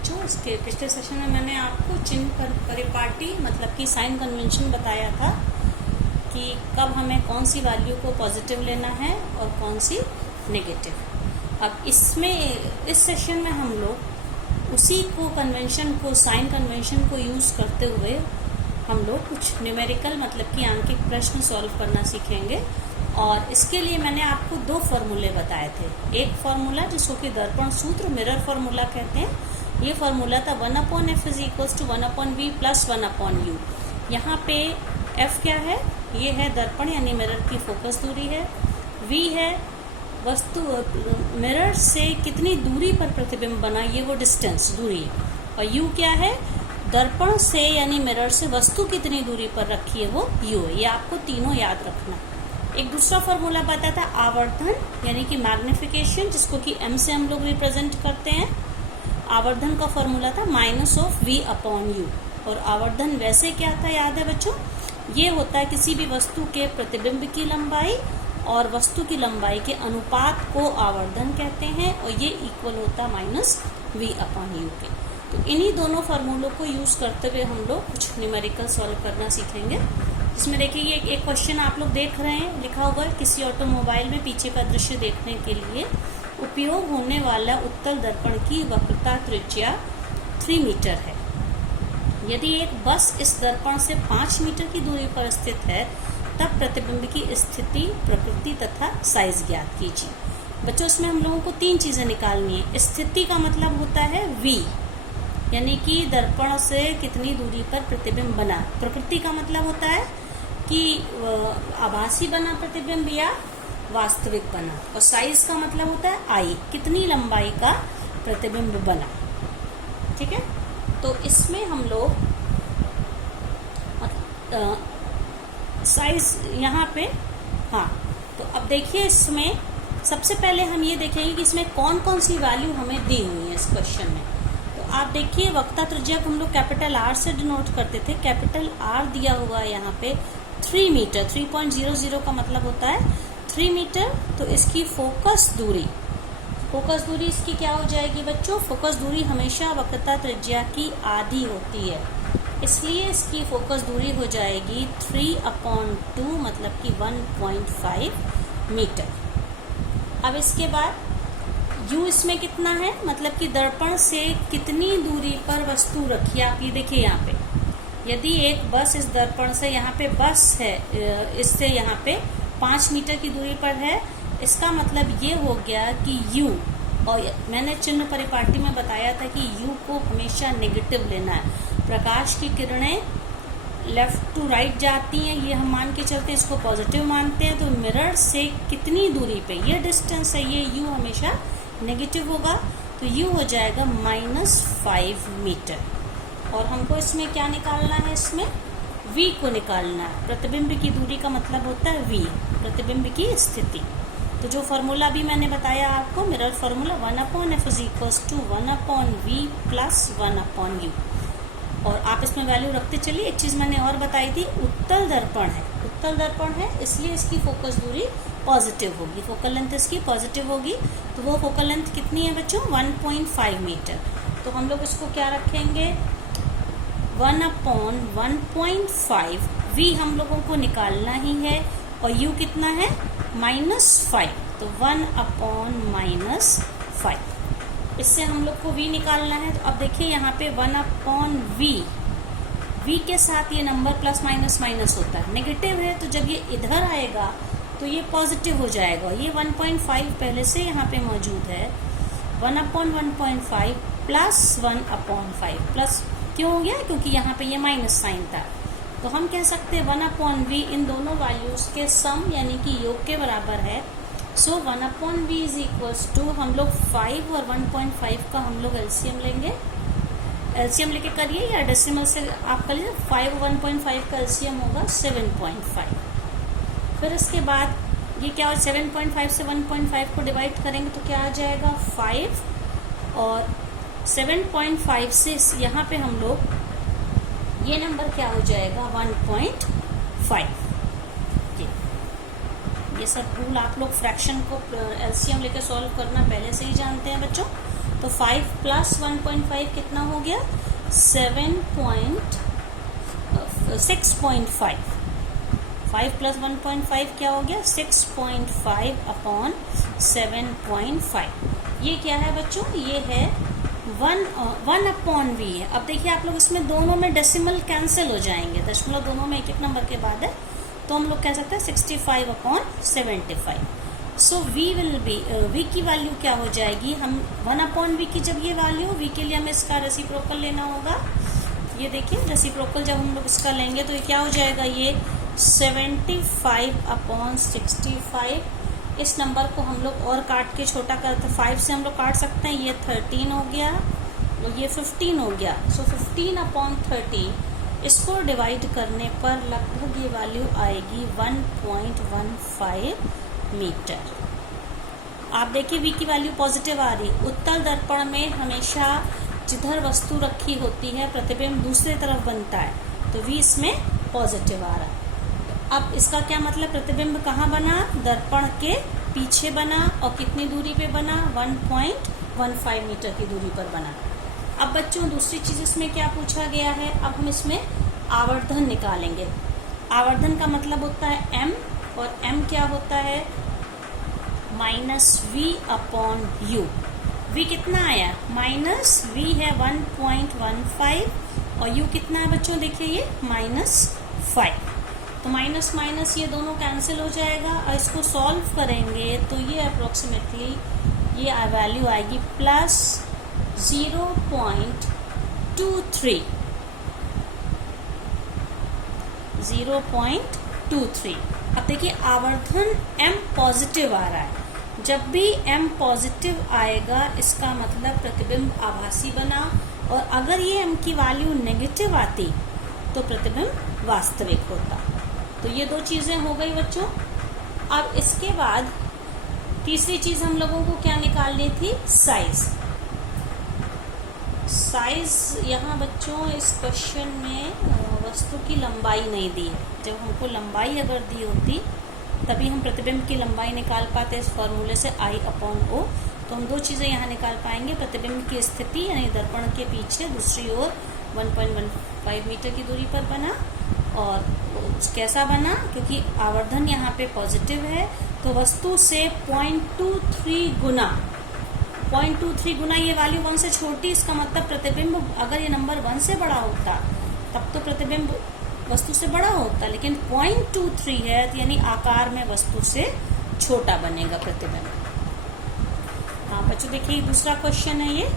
बच्चों, इसके पिछले सेशन में मैंने आपको चिन्ह परिपाटी मतलब कि साइन कन्वेंशन बताया था कि कब हमें कौन सी वैल्यू को पॉजिटिव लेना है और कौन सी नेगेटिव। अब इस सेशन में हम लोग उसी को कन्वेंशन को साइन कन्वेंशन को यूज़ करते हुए हम लोग कुछ न्यूमेरिकल मतलब कि आंकिक प्रश्न सॉल्व करना सीखेंगे। और इसके लिए मैंने आपको दो फॉर्मूले बताए थे। एक फार्मूला जिसको कि दर्पण सूत्र मिरर फार्मूला कहते हैं, ये फार्मूला था 1/f = 1/v + 1/u। यहाँ पे f क्या है, ये है दर्पण यानी मिरर की फोकस दूरी है, v है वस्तु मिरर से कितनी दूरी पर प्रतिबिंब बना, ये वो डिस्टेंस दूरी, और u क्या है दर्पण से यानी मिरर से वस्तु कितनी दूरी पर रखी है वो u है। ये आपको तीनों याद रखना। एक दूसरा फॉर्मूला पता था आवर्धन यानी कि मैग्निफिकेशन, जिसको कि m से हम लोग रिप्रेजेंट करते हैं। आवर्धन का फॉर्मूला था -v/u। और आवर्धन वैसे क्या था याद है बच्चों, ये होता है किसी भी वस्तु के प्रतिबिंब की लंबाई और वस्तु की लंबाई के अनुपात को आवर्धन कहते हैं, और ये इक्वल होता -v/u के। तो इन्हीं दोनों फार्मूलों को यूज करते हुए हम लोग कुछ न्यूमेरिकल सॉल्व करना सीखेंगे। इसमें देखिए ये एक क्वेश्चन आप लोग देख रहे हैं, लिखा हुआ है किसी ऑटोमोबाइल में पीछे का दृश्य देखने के लिए उपयोग होने वाला उत्तल दर्पण की वक्रता त्रिज्या 3 मीटर है। यदि एक बस इस दर्पण से 5 मीटर की दूरी पर स्थित है तब प्रतिबिंब की स्थिति, प्रकृति तथा साइज ज्ञात कीजिए। बच्चों इसमें हम लोगों को 3 चीजें निकालनी है। स्थिति का मतलब होता है v यानी कि दर्पण से कितनी दूरी पर प्रतिबिंब बना। प्रकृति का मतलब होता है कि आभासी बना प्रतिबिंब या वास्तविक बना। और साइज का मतलब होता है आई, कितनी लंबाई का प्रतिबिंब बना। ठीक है, तो इसमें हम लोग साइज यहाँ पे, हाँ, तो अब देखिए इसमें सबसे पहले हम ये देखेंगे कि इसमें कौन कौन सी वैल्यू हमें दी हुई है इस क्वेश्चन में। तो आप देखिए वक्रता त्रिज्या को हम लोग कैपिटल R से डिनोट करते थे। कैपिटल R दिया हुआ है यहाँ पे 3 मीटर, 3.00 का मतलब होता है 3 मीटर। तो इसकी फोकस दूरी इसकी क्या हो जाएगी बच्चों, फोकस दूरी हमेशा वक्रता त्रिज्या की आधी होती है, इसलिए इसकी फोकस दूरी हो जाएगी 3/2 मतलब कि 1.5 मीटर। अब इसके बाद u इसमें कितना है, मतलब कि दर्पण से कितनी दूरी पर वस्तु रखी। आप ये देखिए यहाँ पे, यदि एक बस इस दर्पण से, यहाँ पे बस है, इससे यहाँ पे 5 मीटर की दूरी पर है, इसका मतलब ये हो गया कि u, और मैंने चिन्ह परिपाटी में बताया था कि u को हमेशा नेगेटिव लेना है। प्रकाश की किरणें लेफ्ट टू राइट जाती हैं, ये हम मान के चलते इसको पॉजिटिव मानते हैं। तो मिरर से कितनी दूरी पे, ये डिस्टेंस है, ये u हमेशा नेगेटिव होगा, तो u हो जाएगा -5 मीटर। और हमको इसमें क्या निकालना है, इसमें v को निकालना है। प्रतिबिंब की दूरी का मतलब होता है v, प्रतिबिंब की स्थिति। तो जो फार्मूला भी मैंने बताया आपको, mirror formula 1/f = 1/v + 1/u। और आप इसमें वैल्यू रखते चलिए। एक चीज मैंने और बताई थी, उत्तल दर्पण है इसलिए इसकी फोकस दूरी पॉजिटिव होगी, फोकल लेंथ इसकी पॉजिटिव होगी। तो वो फोकल लेंथ कितनी है बच्चों, 1.5 मीटर। तो हम लोग इसको क्या रखेंगे, 1/1.5। v हम लोगों को निकालना ही है, और u कितना है -5, तो 1/-5। इससे हम लोग को v निकालना है। तो अब देखिए यहाँ पे 1/v, v के साथ ये नंबर प्लस माइनस माइनस होता है, नेगेटिव है, तो जब ये इधर आएगा तो ये पॉजिटिव हो जाएगा। ये 1.5 पहले से यहाँ पे मौजूद है, 1/1.5 + 1/5 प्लस क्यों हो गया, क्योंकि यहाँ पे ये माइनस साइन था। तो हम कह सकते हैं 1/v इन दोनों वैल्यूज के सम यानी कि योग के बराबर है। सो 1/v = हम लोग 5 और 1.5 का हम लोग एलसीएम लेंगे। एलसीएम लेके करिए या डेसिमल से आप कर लीजिए। 5 और 1.5 का एलसीएम होगा 7.5। फिर इसके बाद ये क्या हो, 7.5 से 1.5 को डिवाइड करेंगे तो क्या आ जाएगा 5, और 7.5 से यहाँ पे हम लोग ये नंबर क्या हो जाएगा 1.5। ये सब रूल आप लोग फ्रैक्शन को एलसीएम लेकर सॉल्व करना पहले से ही जानते हैं बच्चों। तो 5 प्लस 1.5 कितना हो गया? 6.5। 5 प्लस 1.5 क्या हो गया? 6.5 अपॉन 7.5। ये क्या है बच्चों? ये है 1 अपॉन वी है। अब देखिए आप लोग इसमें दोनों में डेसिमल कैंसिल हो जाएंगे, दशमलव दोनों में एक नंबर के बाद है, तो हम लोग कह सकते हैं 65 upon 75। So we will be, v की वैल्यू क्या हो जाएगी? हम 1 अपॉन वी की जब ये वैल्यू, वी के लिए हमें इसका रेसिप्रोकल लेना होगा। ये देखिए रेसिप्रोकल जब हम लोग इसका लेंगे तो ये क्या हो जाएगा? ये 75 अपॉन 65। इस नंबर को हम लोग और काट के छोटा करते, 5 से हम लोग काट सकते हैं, ये 13 हो गया और ये 15 हो गया। सो 15 अपॉन 13, इसको डिवाइड करने पर लगभग ये वैल्यू आएगी 1.15 मीटर। आप देखिए वी की वैल्यू पॉजिटिव आ रही। उत्तल दर्पण में हमेशा जिधर वस्तु रखी होती है प्रतिबिंब दूसरी तरफ बनता है, तो वी इसमें पॉजिटिव आ रहा है। अब इसका क्या मतलब? प्रतिबिंब कहाँ बना? दर्पण के पीछे बना और कितनी दूरी पे बना? 1.15 मीटर की दूरी पर बना। अब बच्चों दूसरी चीज इसमें क्या पूछा गया है? अब हम इसमें आवर्धन निकालेंगे। आवर्धन का मतलब होता है m, और m क्या होता है? -v upon u। v कितना आया? -v है 1.15 और u कितना है बच्चों? देखिए ये -5। तो माइनस माइनस ये दोनों कैंसिल हो जाएगा और इसको सॉल्व करेंगे तो ये अप्रोक्सीमेटली ये वैल्यू आएगी प्लस 0.23। 0.23। अब देखिए आवर्धन m पॉजिटिव आ रहा है। जब भी m पॉजिटिव आएगा इसका मतलब प्रतिबिंब आभासी बना, और अगर ये m की वैल्यू नेगेटिव आती तो प्रतिबिंब वास्तविक होता। तो ये दो चीजें हो गई बच्चों। अब इसके बाद तीसरी चीज हम लोगों को क्या निकालनी थी? साइज। साइज यहाँ बच्चों इस क्वेश्चन में वस्तु की लंबाई नहीं दी है। जब हमको लंबाई अगर दी होती तभी हम प्रतिबिंब की लंबाई निकाल पाते इस फॉर्मूले से I अपॉन O। तो हम दो चीजें यहाँ निकाल पाएंगे, प्रतिबिंब की स्थिति यानी दर्पण के पीछे दूसरी ओर 1.15 मीटर की दूरी पर बना, और कैसा बना? क्योंकि आवर्धन यहाँ पे पॉजिटिव है तो वस्तु से 0.23 गुना ये वैल्यू 1 से छोटी, इसका मतलब प्रतिबिंब अगर ये नंबर 1 से बड़ा होता तब तो प्रतिबिंब वस्तु से बड़ा होता, लेकिन 0.23 है तो यानी आकार में वस्तु से छोटा बनेगा प्रतिबिंब। हाँ बच्चों देखिए दूसरा क्वेश्चन है ये।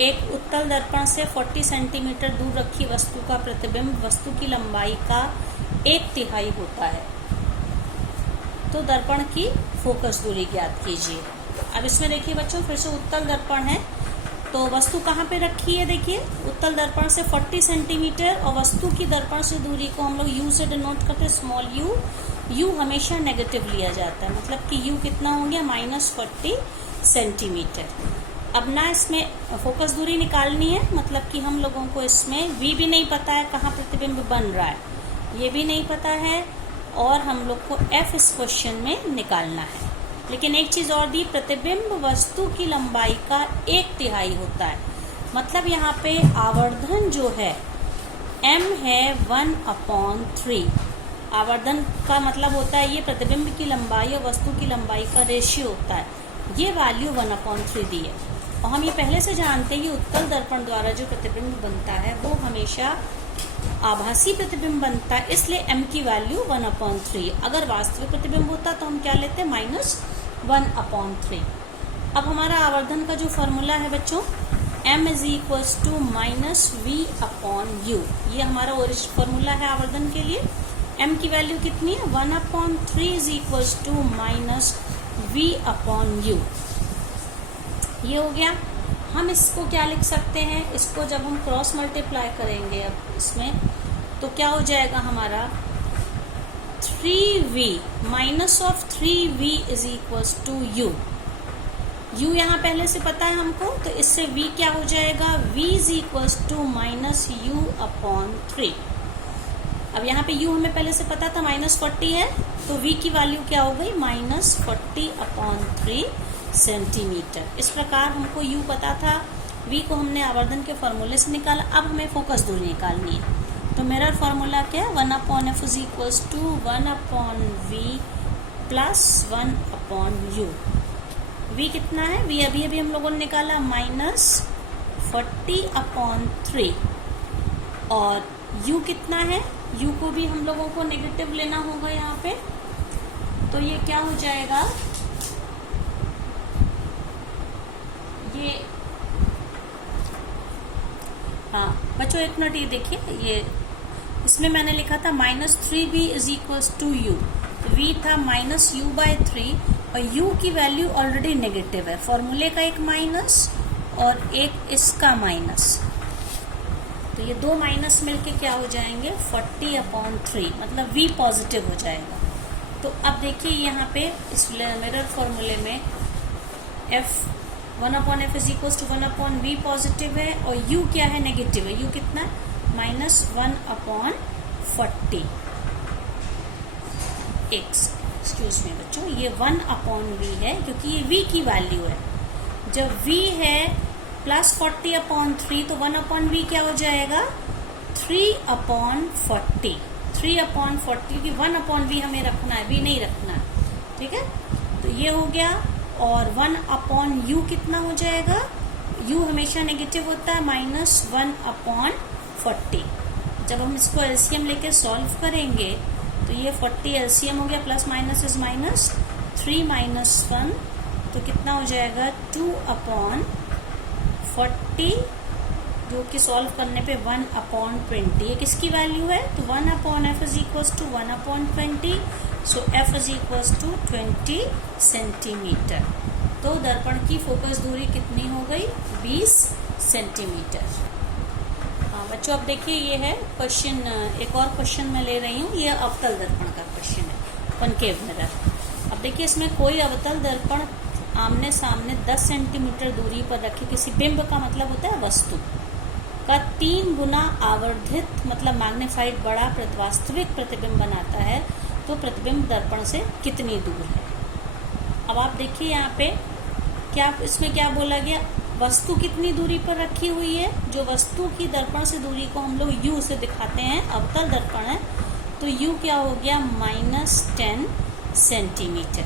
एक उत्तल दर्पण से 40 सेंटीमीटर दूर रखी वस्तु का प्रतिबिंब वस्तु की लंबाई का 1/3 होता है, तो दर्पण की फोकस दूरी ज्ञात कीजिए। अब इसमें देखिए बच्चों फिर से उत्तल दर्पण है, तो वस्तु कहाँ पे रखी है? देखिए उत्तल दर्पण से 40 सेंटीमीटर और वस्तु की दर्पण से दूरी को हम लोग u से डिनोट करते हैं, स्मॉल u हमेशा नेगेटिव लिया जाता है, मतलब कि u कितना हो गया? -40 सेंटीमीटर। अब ना इसमें फोकस दूरी निकालनी है, मतलब कि हम लोगों को इसमें v भी नहीं पता है कहाँ प्रतिबिंब बन रहा है, ये भी नहीं पता है, और हम लोग को f इस क्वेश्चन में निकालना है। लेकिन एक चीज और दी, प्रतिबिंब वस्तु की लंबाई का 1/3 होता है, मतलब यहाँ पे आवर्धन जो है m है 1/3। आवर्धन का मतलब होता है ये प्रतिबिंब की लंबाई और वस्तु की लंबाई का रेशियो होता है। ये वैल्यू 1/3 दी है, और हम ये पहले से जानते हैं कि उत्तल दर्पण द्वारा जो प्रतिबिंब बनता है वो हमेशा आभासी प्रतिबिंब बनता है, इसलिए m की वैल्यू 1/3। अगर वास्तविक प्रतिबिंब होता तो हम क्या लेते? -1/3। अब हमारा आवर्धन का जो फॉर्मूला है बच्चों m = -v/u, ये हमारा ओरिजिनल फॉर्मूला है आवर्धन के लिए। m की वैल्यू कितनी है? 1/3 - -v/u। ये हो गया। हम इसको क्या लिख सकते हैं? इसको जब हम क्रॉस मल्टीप्लाई करेंगे अब इसमें तो क्या हो जाएगा हमारा? 3v -3v = u। u यहाँ पहले से पता है हमको, तो इससे v क्या हो जाएगा? v = -u/3। अब यहाँ पे u हमें पहले से पता था -40 है, तो v की वैल्यू क्या हो गई? -40/3 सेंटीमीटर। इस प्रकार हमको u पता था, v को हमने आवर्धन के फॉर्मूले से निकाला। अब हमें फोकस दूरी निकालनी है। तो मिरर फॉर्मूला क्या है, 1/f is equals to 1/v plus 1/u। v कितना है, v अभी अभी हम लोगों ने निकाला -40/3, और u कितना है, u को भी हम लोगों को नेगेटिव लेना होगा यहाँ पे। तो ये क्या हो जाएगा, ये हाँ बच्चों एक मिनट, ये देखिए, ये इसमें मैंने लिखा था -3v is equals to u। तो v था -u/3 और u की वैल्यू ऑलरेडी नेगेटिव है। फॉर्मूले का एक माइनस और एक इसका माइनस, तो ये दो माइनस मिलके क्या हो जाएंगे 40/3, मतलब v पॉजिटिव हो जाएगा। तो अब देखिए यहाँ पे इस मिरर फॉर्मूले में 1/f is equals to 1/v positive है और u क्या है, नेगेटिव है। u कितना, -1/40। एक्सक्यूज मी बच्चों, ये 1/v है क्योंकि ये v की वैल्यू है। जब v है +40/3 तो 1/v क्या हो जाएगा 3/40। 3/40 क्योंकि 1/v हमें रखना है, v नहीं रखना है, ठीक है। तो ये हो गया, और 1/u कितना हो जाएगा, u हमेशा नेगेटिव होता है, -1/40। जब हम इसको एलसीएम लेके सॉल्व करेंगे तो ये 40 एलसीएम हो गया, प्लस माइनस इज माइनस, 3 - 1 तो कितना हो जाएगा 2/40, जो कि सॉल्व करने पे 1/20। ये किसकी वैल्यू है, तो 1/f is equals to 1/20, so f is equals to 20 centimetre. तो दर्पण की फोकस दूरी कितनी हो गई, 20 सेंटीमीटर। हाँ बच्चों, अब देखिए ये है क्वेश्चन, एक और क्वेश्चन मैं ले रही हूँ। ये अवतल दर्पण का क्वेश्चन है, कॉनकेव मिरर। अब देखिए इसमें कोई अवतल दर्पण आमने सामने 10 सेंटीमीटर दूरी पर रखे किसी बिंब का, मतलब होता है वस्तु का 3 गुना आवर्धित, मतलब मैग्नीफाइड बड़ा वास्तविक प्रतिबिंब बनाता है, तो प्रतिबिंब दर्पण से कितनी दूर है। अब आप देखिए यहाँ पे क्या, इसमें क्या बोला गया, वस्तु कितनी दूरी पर रखी हुई है। जो वस्तु की दर्पण से दूरी को हम लोग u से दिखाते हैं, अवतल दर्पण है, तो u क्या हो गया -10 सेंटीमीटर।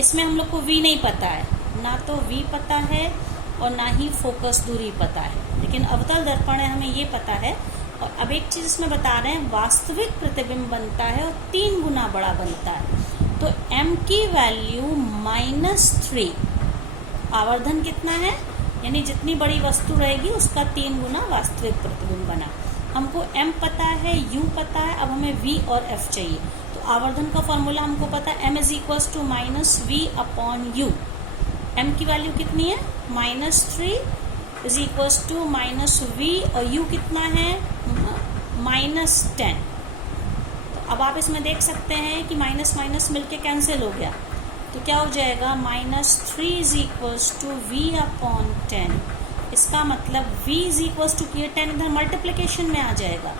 इसमें हम लोग को v नहीं पता है, ना तो v पता है और ना ही फोकस दूरी पता है, लेकिन अवतल दर्पण है, हमें ये पता है। और अब एक चीज इसमें बता रहे हैं, वास्तविक प्रतिबिंब बनता है और 3 गुना बड़ा बनता है। तो m की वैल्यू -3, आवर्धन कितना है, यानी जितनी बड़ी वस्तु रहेगी उसका 3 गुना वास्तविक प्रतिबिंब बना। हमको m पता है, u पता है, अब हमें v और f चाहिए। तो आवर्धन का फॉर्मूला हमको पता है, m is equals to -v/u। m की वैल्यू कितनी है, -3 इज इक्वल्स टू -v, और u कितना है -10। तो अब आप इसमें देख सकते हैं कि माइनस माइनस मिलके कैंसिल हो गया, तो क्या हो जाएगा -3 इज इक्वल्स टू v/10। इसका मतलब v इज इक्वल्स टू, ये 10 इधर मल्टीप्लिकेशन में आ जाएगा,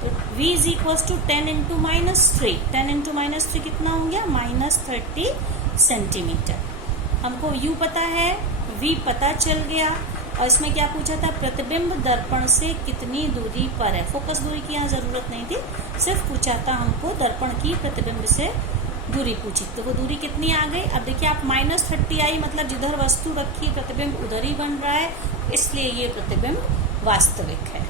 तो v is equals to 10 into -3, 10 into -3 कितना हो गया -30 सेंटीमीटर। हमको u पता है, v पता चल गया, और इसमें क्या पूछा था, प्रतिबिंब दर्पण से कितनी दूरी पर है। फोकस दूरी की यहाँ जरूरत नहीं थी, सिर्फ पूछा था हमको दर्पण की प्रतिबिंब से दूरी पूछी, तो वो दूरी कितनी आ गई। अब देखिए आप -30 आई, मतलब जिधर वस्तु रखी प्रतिबिंब उधर ही बन रहा है, इसलिए ये प्रतिबिंब वास्तविक है।